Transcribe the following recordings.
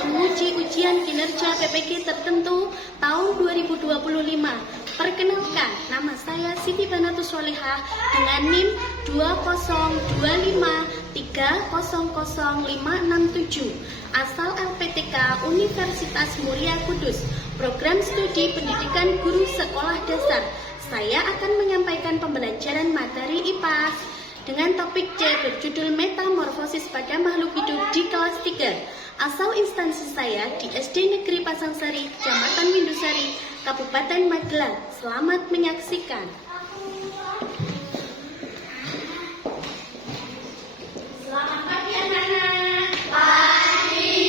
menguji ujian kinerja PPG tertentu tahun 2025. Perkenalkan, nama saya Siti Banatus Solihah dengan NIM 20253000567, asal LPTK Universitas Muria Kudus, program studi pendidikan guru sekolah dasar. Saya akan menyampaikan pembelajaran materi IPAS dengan topik C berjudul metamorfosis pada makhluk hidup di kelas 3. Asal instansi saya di SD Negeri Pasangsari, Kecamatan Windusari, Kabupaten Magelang. Selamat menyaksikan. Selamat pagi anak-anak. Pagi.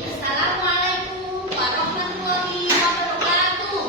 Assalamualaikum warahmatullahi wabarakatuh.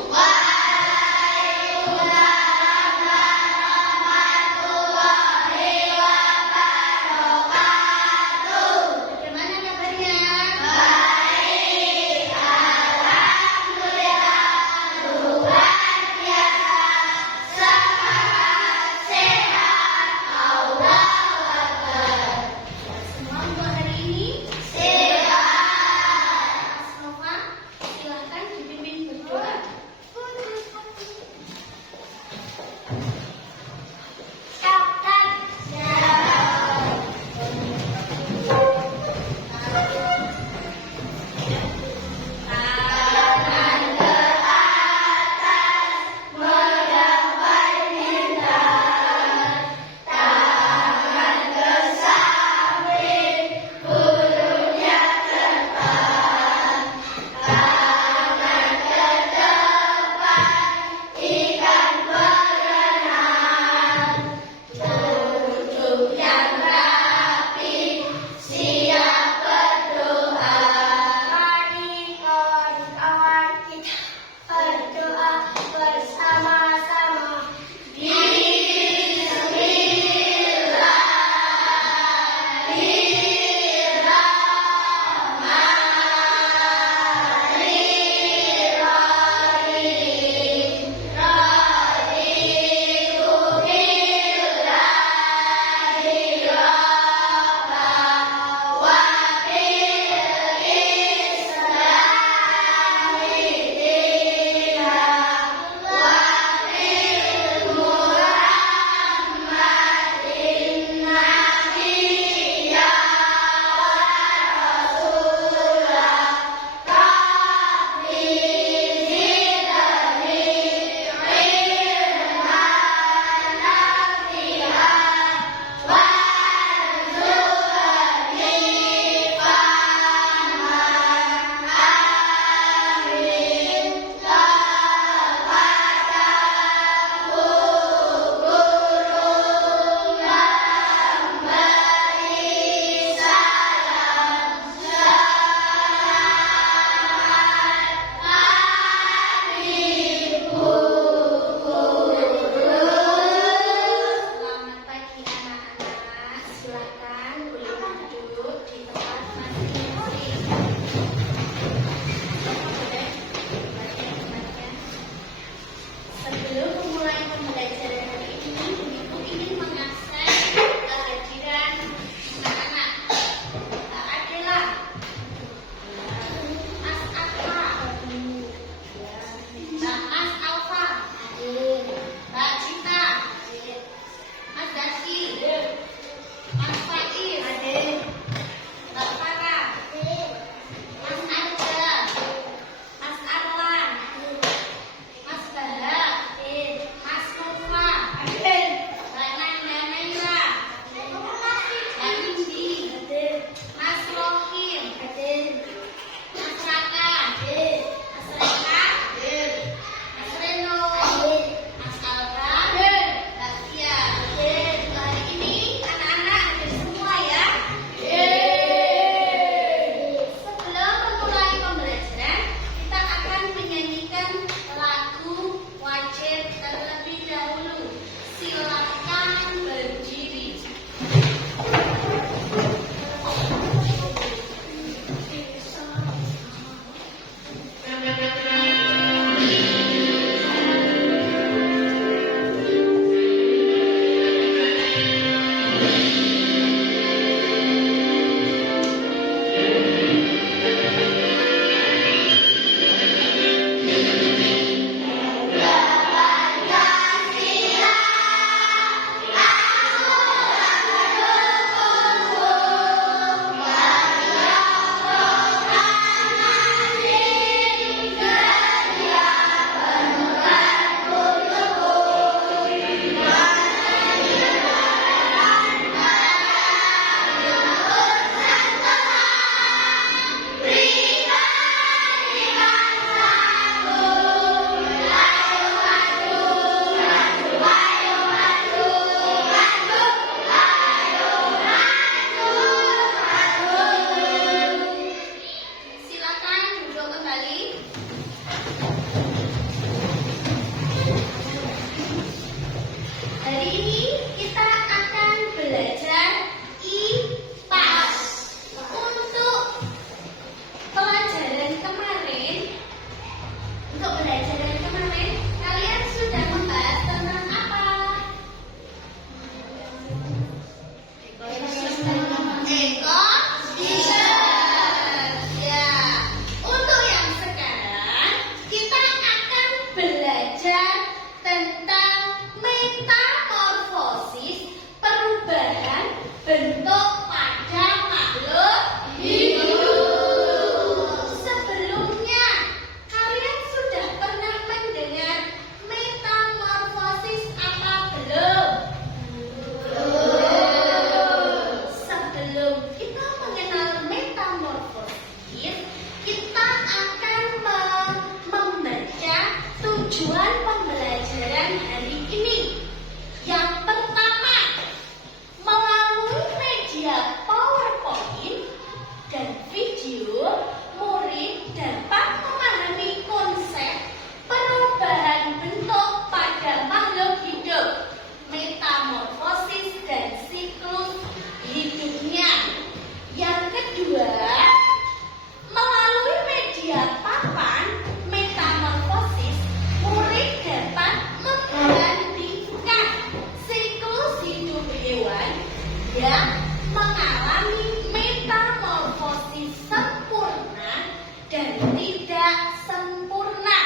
yang mengalami metamorfosis sempurna dan tidak sempurna.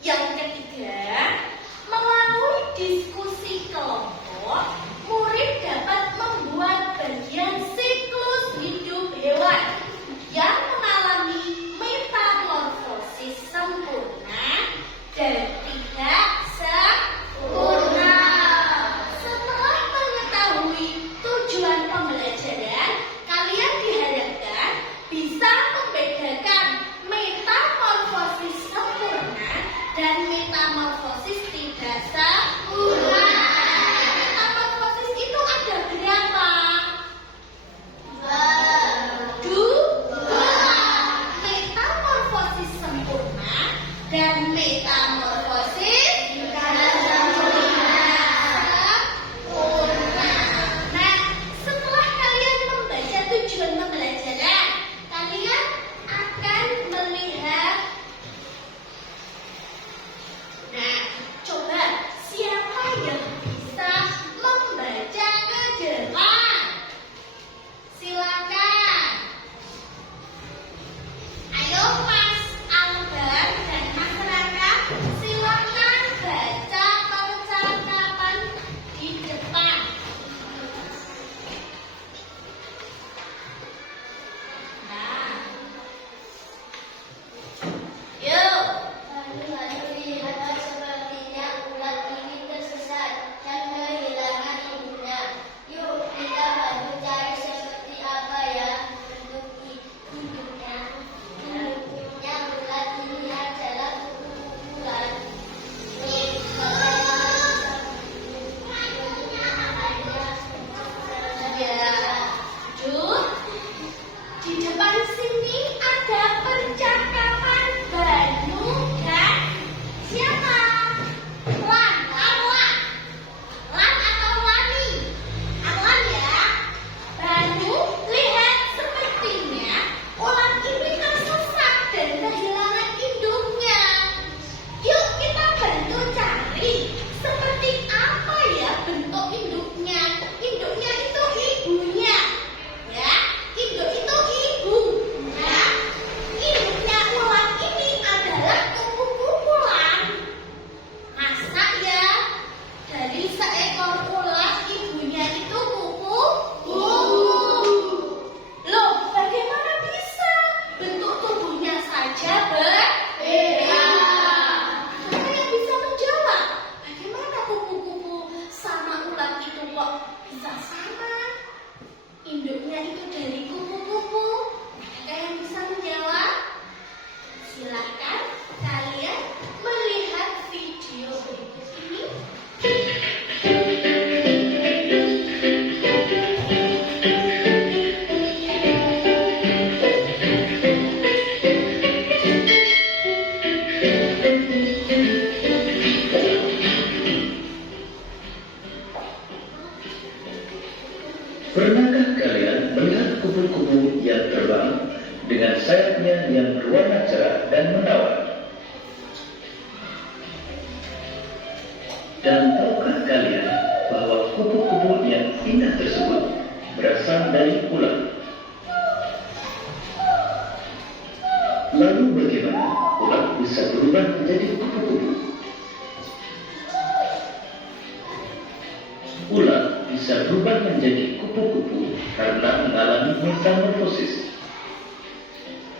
Yang ketiga, melalui diskusi kelompok, murid dapat membuat bagian siklus hidup hewan yang mengalami metamorfosis sempurna dan tidak sempurna. Setelah mengetahui tujuan pembelajaran, kalian diharapkan bisa membedakan metamorfosis sempurna dan metamorfosis tidak sempurna. Metamorfosis itu ada berapa? Dua. Metamorfosis sempurna dan metamorfosis tidak sempurna. Nah, setelah kalian membaca tujuan pembelajaran, kalian akan melihat. Nah, coba siapa yang bisa membaca ke depan? Silakan. Ayo Mas Albert dan Mas Raka, silakan baca percakapan di depan. Nah, yuk. Lalu lihat sepertinya ulat ini tersesat dan kehilangan ibunya. Yuk kita bantu cari seperti apa ya bentuk hidupnya. Bentuknya ulat ini adalah kuku ulat. Ya, Jun, di depan sini ada percakapan Banu dan siapa? Lan, Arlan. Lan atau Lani? Arlan ya. Banu, lihat sepertinya ulat ini tersesat dan kehilangan induknya. Yuk kita bantu cari seperti apa ya bentuk induknya. Induknya itu ibunya. Ya, induk itu ibu. Ya, induknya ulat ini adalah kuku-kukulan. Masa ya dari seekor ulat ibunya itu kuku-kuku? Loh, bagaimana bisa? Bentuk tubuhnya saja berbeda. Siapa yang bisa menjawab? Bagaimana kuku-kuku sama ulat itu kok bisa sama? Induknya itu dari kuku-kuku. Ada yang bisa menjawab? Silakan kalian melihat video berikut ini. Pernahkah kalian melihat kupu-kupu yang terbang dengan sayapnya yang berwarna cerah dan menawan? Dan tahukah kalian bahwa kupu-kupu yang indah tersebut berasal dari ulat? Lalu bagaimana ulat bisa berubah menjadi kupu-kupu? Ulat bisa berubah menjadi kupu-kupu karena mengalami metamorfosis.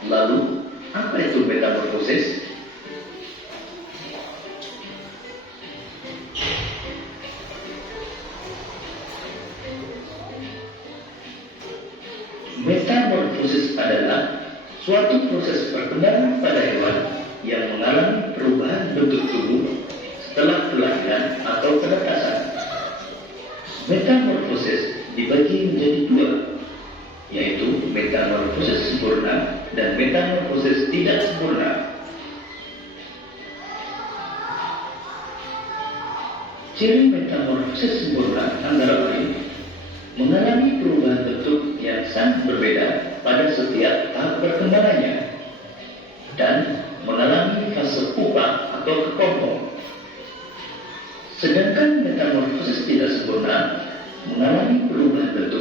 Lalu, apa itu metamorfosis? Metamorfosis adalah suatu proses perkembangan pada hewan yang mengalami perubahan bentuk tubuh setelah kelahiran atau penetasan. Metamorfosis dibagi menjadi dua, yaitu metamorfosis sempurna dan metamorfosis tidak sempurna. Ciri metamorfosis sempurna antara lain mengalami perubahan bentuk yang sangat berbeda pada setiap tahap perkembangannya dan mengalami fase pupa atau kepompong. Sedangkan metamorfosis tidak sempurna mengalami perubahan bentuk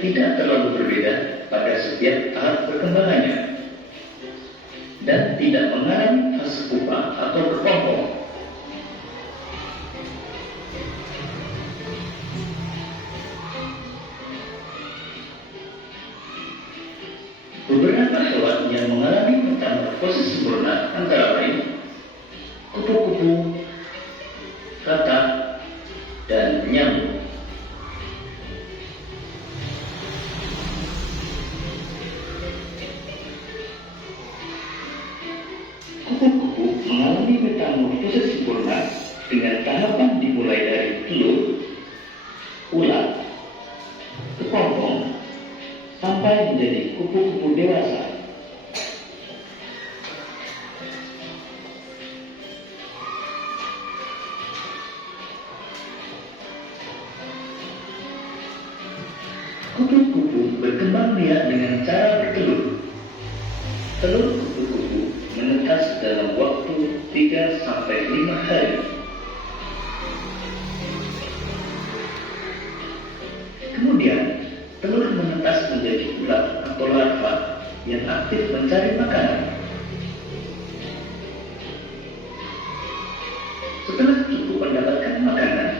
tidak terlalu berbeda pada setiap tahap perkembangannya dan tidak mengalami fase pupa atau berpompong. Beberapa hewan yang mengalami metamorfosis sempurna antara lain kupu-kupu, katak, dan nyamuk. Kupu-kupu mengalami metamorfosis sempurna dengan tahapan dimulai dari telur, ulat, kepompong, sampai menjadi kupu-kupu dewasa. Kupu-kupu berkembang biak dengan cara bertelur. Telur kupu-kupu menetas dalam waktu 3-5 hari. Kemudian, telur menetas menjadi ulat atau larva yang aktif mencari makanan. Setelah cukup mendapatkan makanan,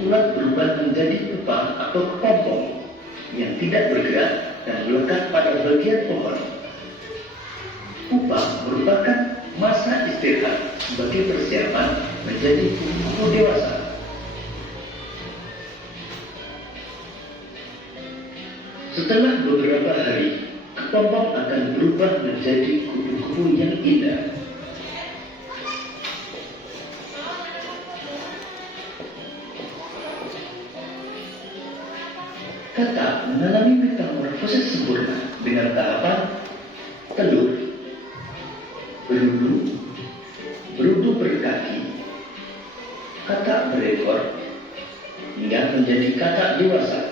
ulat berubah menjadi pupa atau kepompong yang tidak bergerak dan melekat pada bagian pohon. Pupa merupakan masa istirahat sebagai persiapan menjadi kupu-kupu dewasa. Setelah beberapa hari, kepompong akan berubah menjadi kupu-kupu yang indah. Katak mengalami metamorfosis sempurna dengan tahapan telur, berudu, berudu berkaki, katak berekor, hingga menjadi katak dewasa.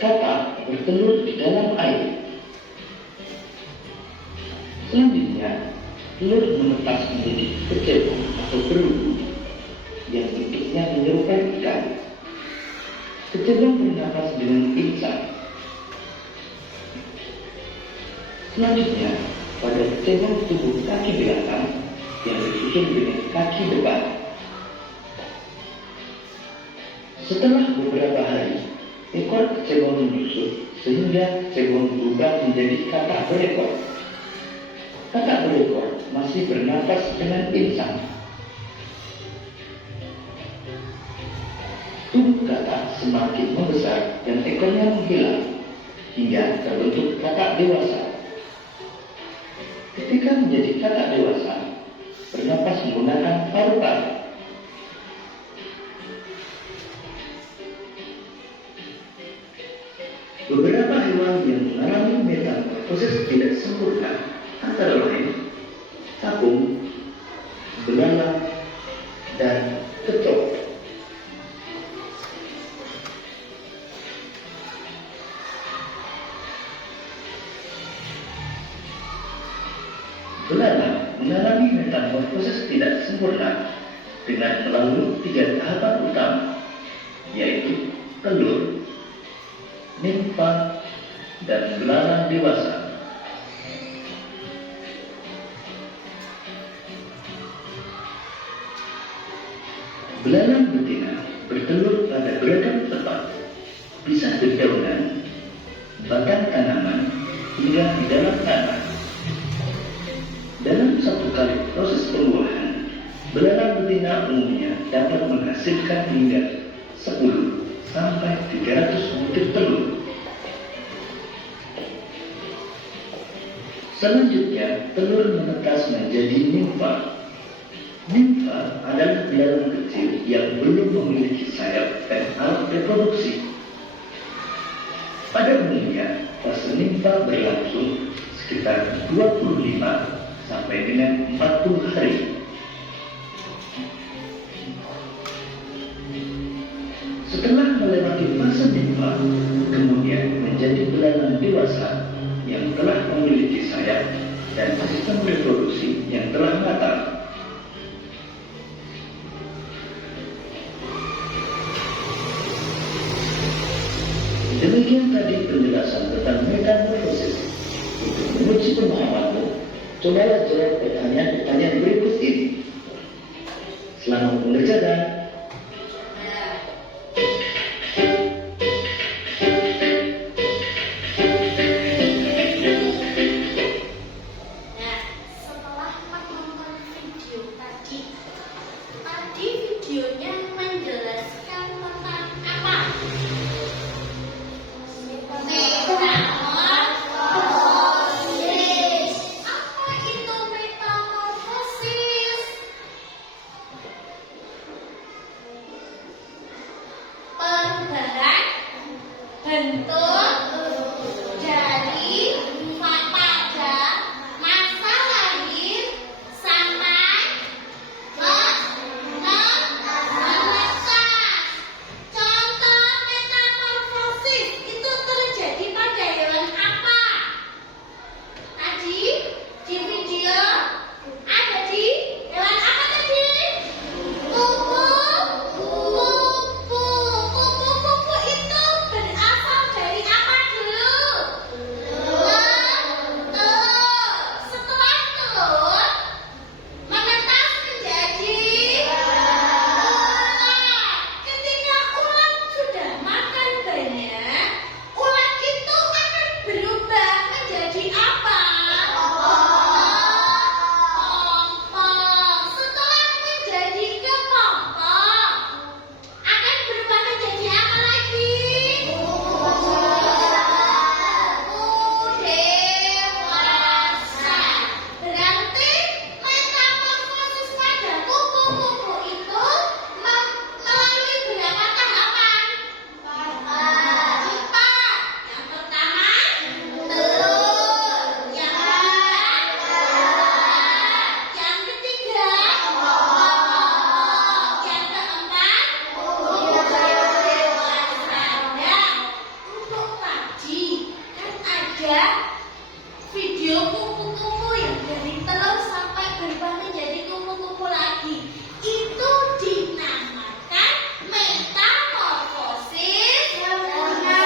Katak bertelur di dalam air. Selanjutnya, telur menetas menjadi kecebong atau berudu yang bentuknya menyerupai ikan. Kecebong bernapas dengan insang. Selanjutnya, pada kecebong tubuh kaki belakang yang disusun dengan kaki depan. Setelah beberapa hari, ekor kecebong menyusut sehingga kecebong berubah menjadi katak berekor. Katak berekor masih bernapas dengan insang. Tubuh katak semakin membesar dan ekornya menghilang hingga terbentuk katak dewasa. Ketika menjadi katak dewasa, bernapas menggunakan paru-paru. Beberapa hewan yang mengalami metamorfosis tidak sempurna antara lain capung, belalang, dan kecoak. Belalang mengalami metamorfosis tidak sempurna dengan melalui 3 tahapan utama, yaitu telur, nimfa, dan belalang dewasa. Belalang betina bertelur pada beragam tempat, bisa di dedaunan, batang tanaman, hingga di dalam tanah. Dalam satu kali proses pembuahan, belalang betina umumnya dapat menghasilkan hingga 10-300 butir telur. Selanjutnya, telur menetas menjadi nimfa. Nimfa adalah belalang kecil yang belum memiliki sayap dan alat reproduksi. Pada umumnya, fase nimfa berlangsung sekitar 25 sampai dengan 40 hari. Setelah melewati fase nimfa, kemudian menjadi belalang dewasa yang telah memiliki sayap dan sistem reproduksi yang Cobalah jawab pertanyaan-pertanyaan berikut ini. Selamat mengerjakan. Nah, setelah menonton video tadi videonya menjelaskan tentang apa? Metamorfosis. Apa itu metamorfosis? Perubahan bentuk dari pada masa lahir sampai menetas. Contoh metamorfosis itu terjadi pada hewan apa? Tadi di video ada di hewan apa tadi? Kupu-kupu itu berasal dari apa dulu? Telur. Setelah telur menetas menjadi ulat. Ketika ulat sudah makan banyak, ulat itu akan berubah menjadi apa? Kepompong. Setelah menjadi kepompong, akan berubah menjadi apa lagi? Dewasa. Berarti metamorfosis pada kupu-kupu itu melalui berapa tahapan? 4. Yang pertama telur, yang kedua yang ketiga yang keempat dewasa. Nah, untuk tadi kan ada video kupu-kupu yang dari telur sampai berubah menjadi kupu-kupu lagi. Itu dinamakan metamorfosis sempurna.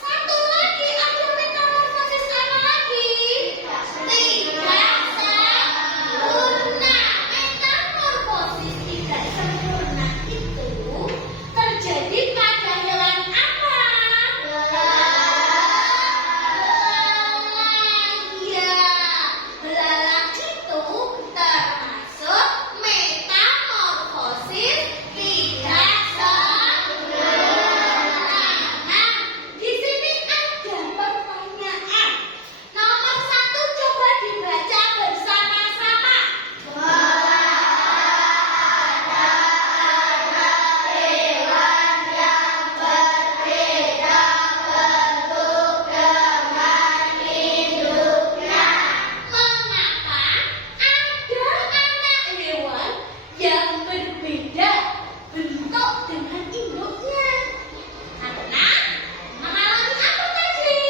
Satu lagi ada metamorfosis apa lagi? Tidak sempurna. Metamorfosis tidak sempurna itu terjadi pada hewan apa? Belalang itu termasuk metamorfosis tidak sempurna. Nah, di sini ada pertanyaan. Nomor 1 coba dibaca bersama-sama. Mengapa ada anak hewan yang berbeda bentuk dengan induknya? Karena mengalami apa tadi?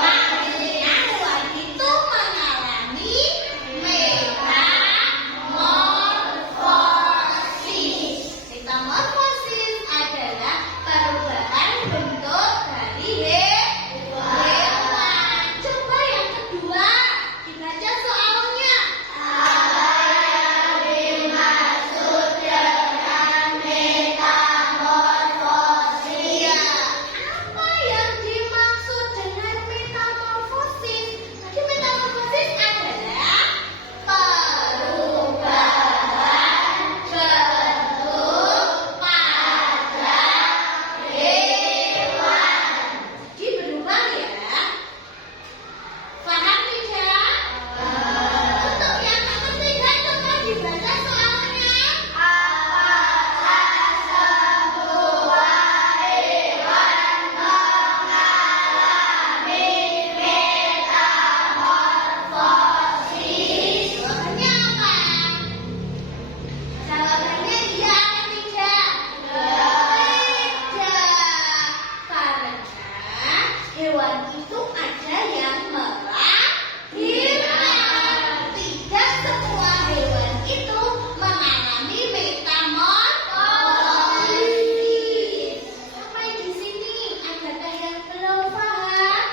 Akhirnya hewan itu mengalami metamorfosis. Metamorfosis adalah perubahan bentuk dari hewan. Coba yang kedua, dibaca soalnya. Apa yang dimaksud dengan metamorfosis? Ya, apa yang dimaksud dengan metamorfosis? Tadi metamorfosis adalah perubahan bentuk pada hewan. Jadi berubah ya. Paham tidak? Untuk yang ketiga coba dibaca soalnya. Apakah semua hewan mengalami metamorfosis? Jawabannya apa? Jawabannya iya atau tidak? Tidak. Karena hewan itu ada yang melahirkan. Tidak semua hewan itu mengalami metamorfosis. Sampai di sini adakah yang belum paham?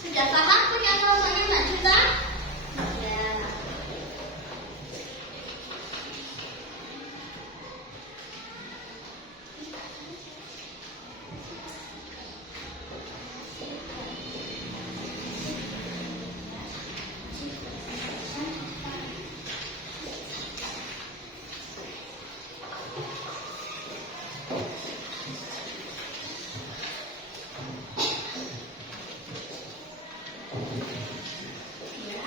Sudah paham punya kelompoknya Mbak Juga? Ya.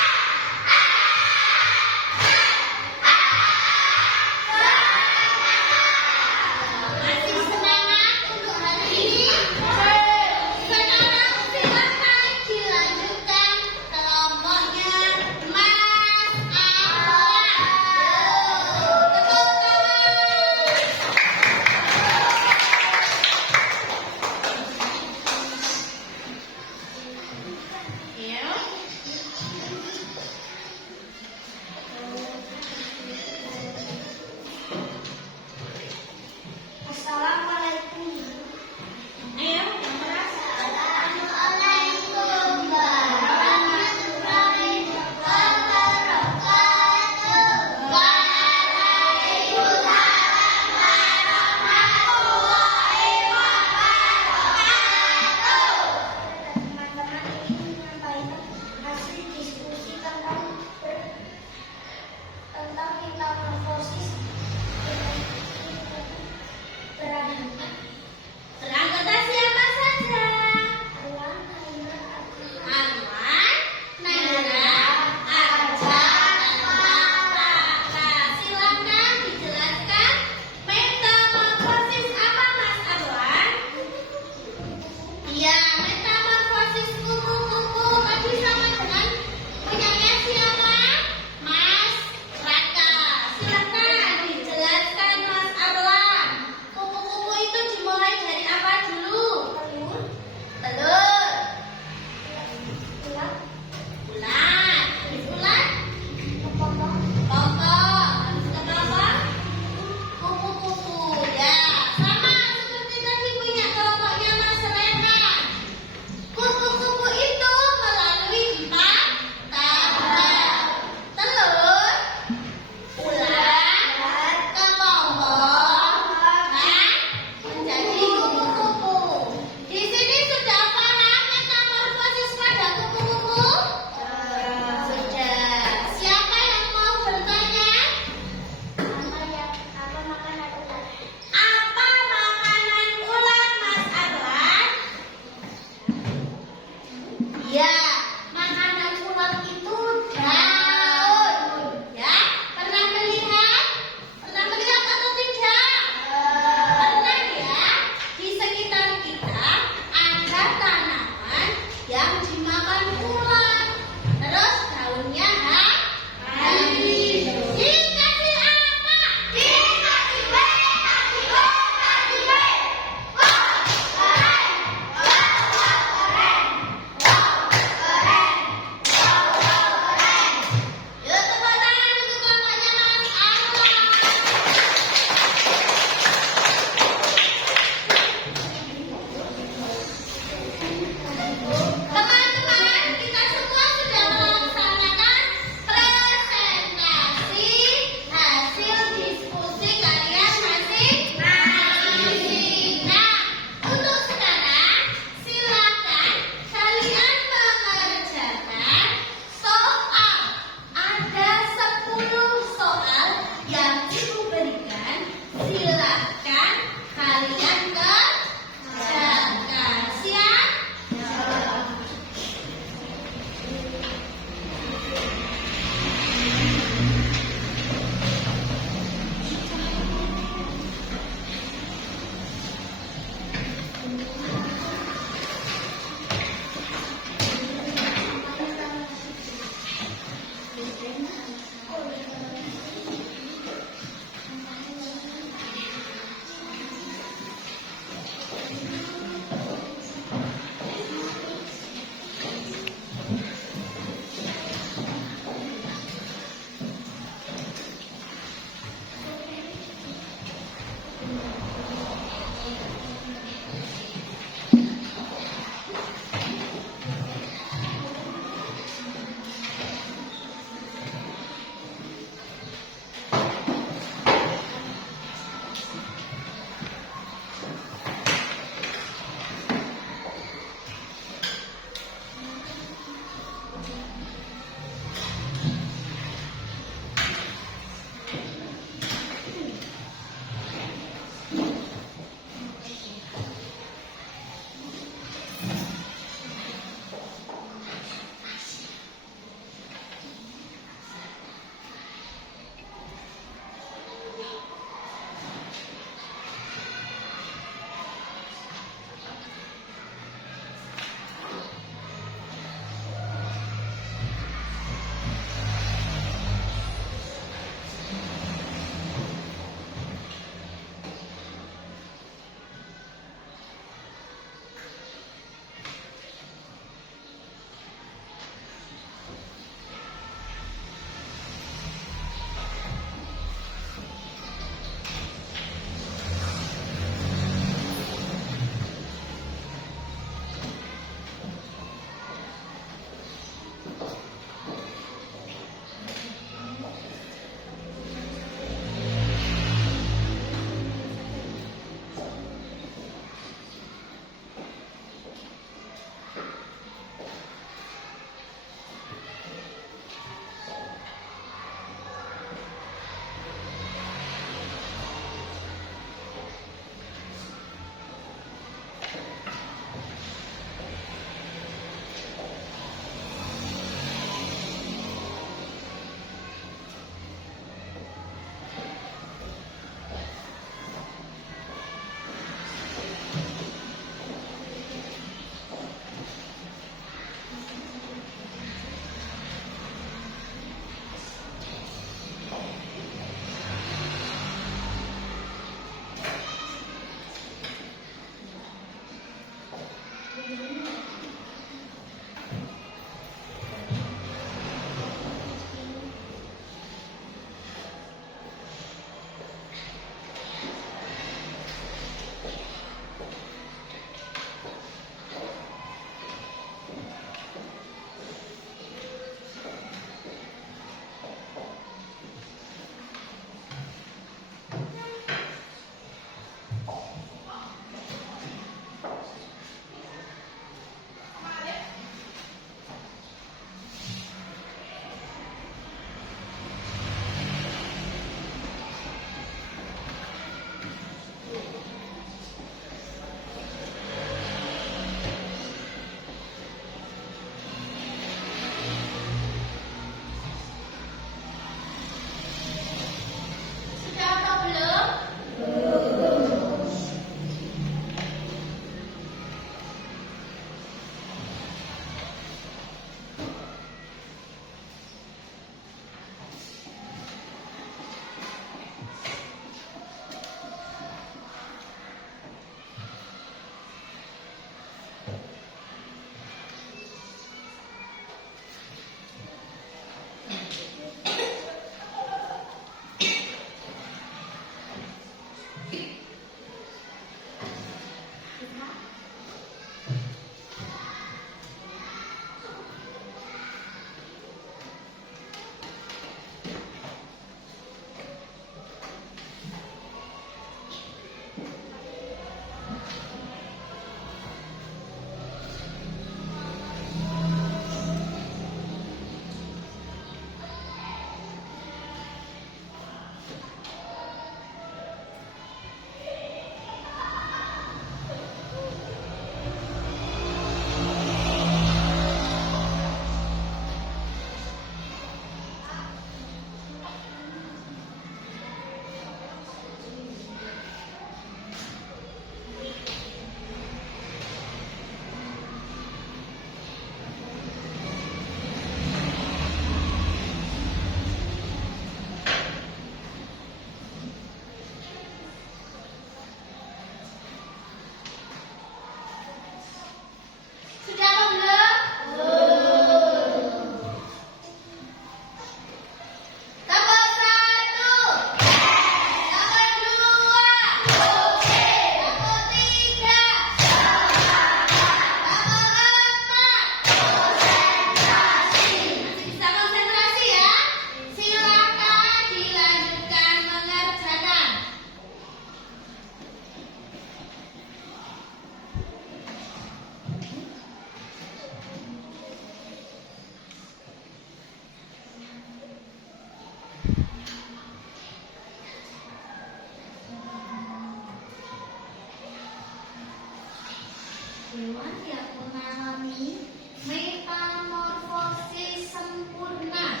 Hewan yang mengalami metamorfosis sempurna.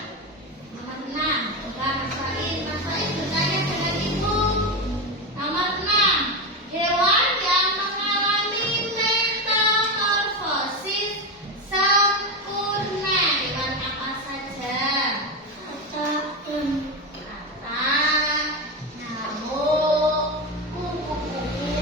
Nomor 6. Coba Mas Said bertanya dengan ibu. Nomor 6. Hewan yang mengalami metamorfosis sempurna. Hewan apa saja? Kata, nyamuk, kupu-kupu.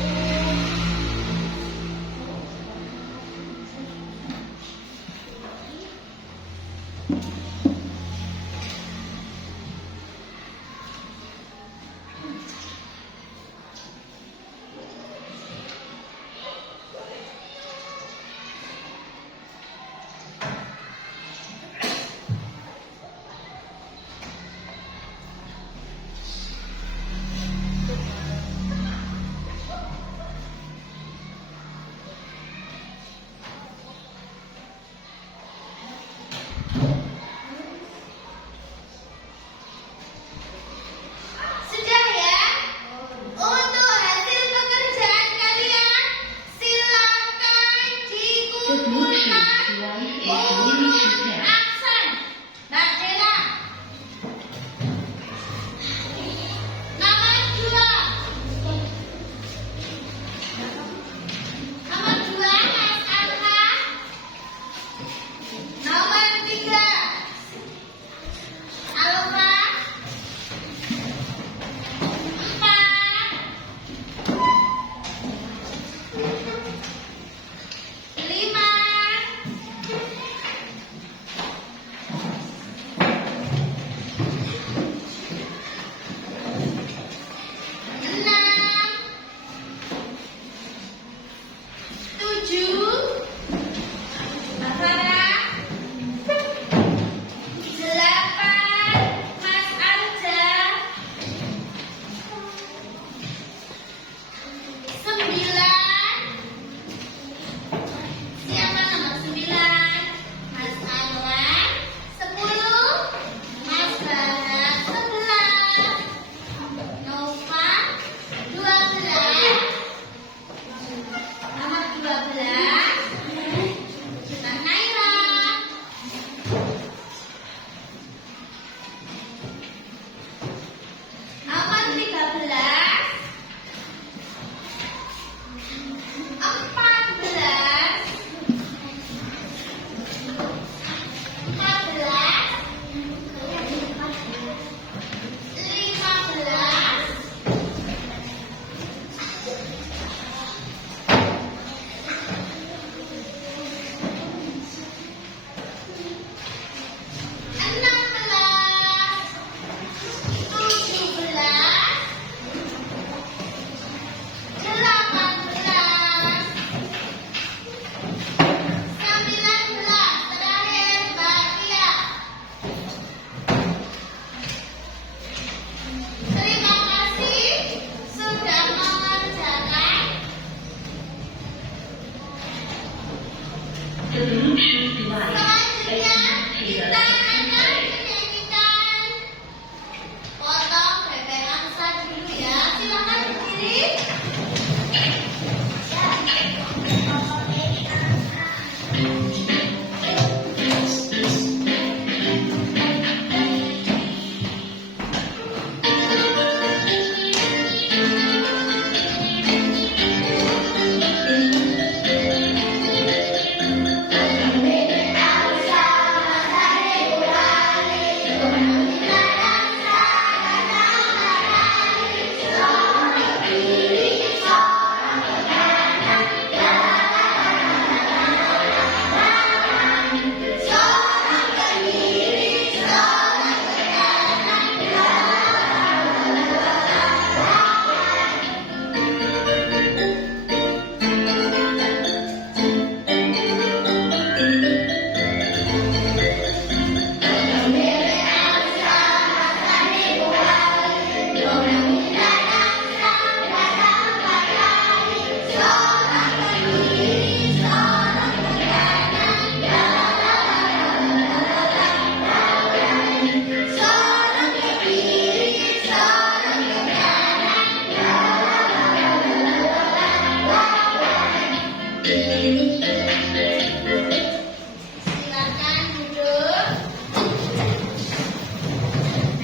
Silakan duduk.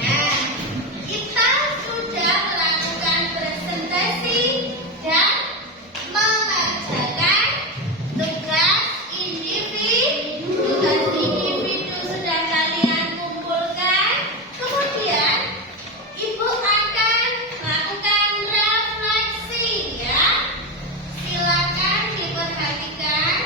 Nah, kita sudah melakukan presentasi dan mengerjakan tugas individu. Tugas individu sudah kalian kumpulkan. Kemudian Ibu akan melakukan refleksi ya. Silakan diperhatikan.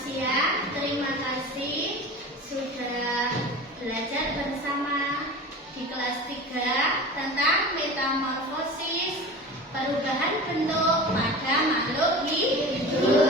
Selamat siang, terima kasih sudah belajar bersama di kelas 3 tentang metamorfosis, perubahan bentuk pada makhluk hidup.